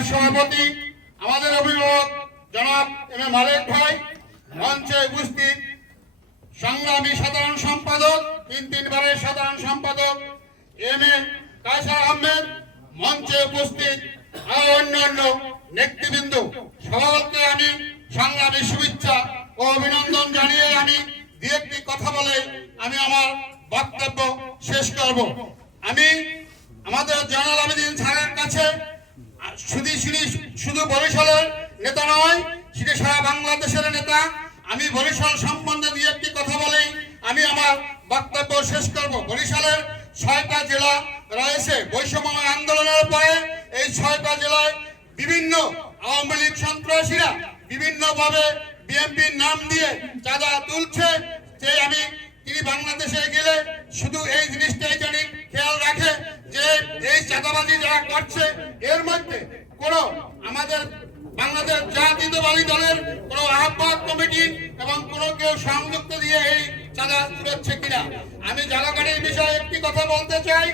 জেলার সভাপতি আমাদের অভিভাবক জনাব এম এ মালেক ভাই, মঞ্চে উপস্থিত সংগ্রামী সাধারণ সম্পাদক, তিনবারের সাধারণ সম্পাদক এম এ কায়সার আহমেদ, মঞ্চে উপস্থিত আরো অন্যান্য নেতৃবৃন্দ, সকলকে আমি সংগ্রামী শুভেচ্ছা ও অভিনন্দন জানিয়ে আমি দু একটি কথা বলে আমি আমার বক্তব্য শেষ করব। আমি আমাদের জয়নাল আবেদিন স্যারের কাছে শুধু বরিশালের নেতা নয়, সেটি সারা বাংলাদেশের নেতা। আমি বরিশাল সম্বন্ধে দু একটি কথা বলেই আমি আমার বক্তব্য শেষ করব। বরিশালের 6টা জেলা রয়েছে। বৈষম্য আন্দোলনের পরে এই 6টা জেলায় বিভিন্ন আওয়ামী লীগ সন্ত্রাসীরা বিভিন্নভাবে বিএনপির নাম দিয়ে চাঁদা তুলছে। যে তিনি বাংলাদেশে গেলে শুধু এই জিনিসটাই জানি খেয়াল রাখে যে এই চাঁদাবাজি যারা করছে এর মধ্যে কোনো আমাদের বাংলাদেশ জাতীয়তাবাদী দলের কোনো আহ্বায়ক কমিটি এবং কোনো কেউ সংযুক্ত দিয়ে এই চাঁদা তুলেছে কিনা। আমি জনগণের বিষয়ে একটি কথা বলতে চাই।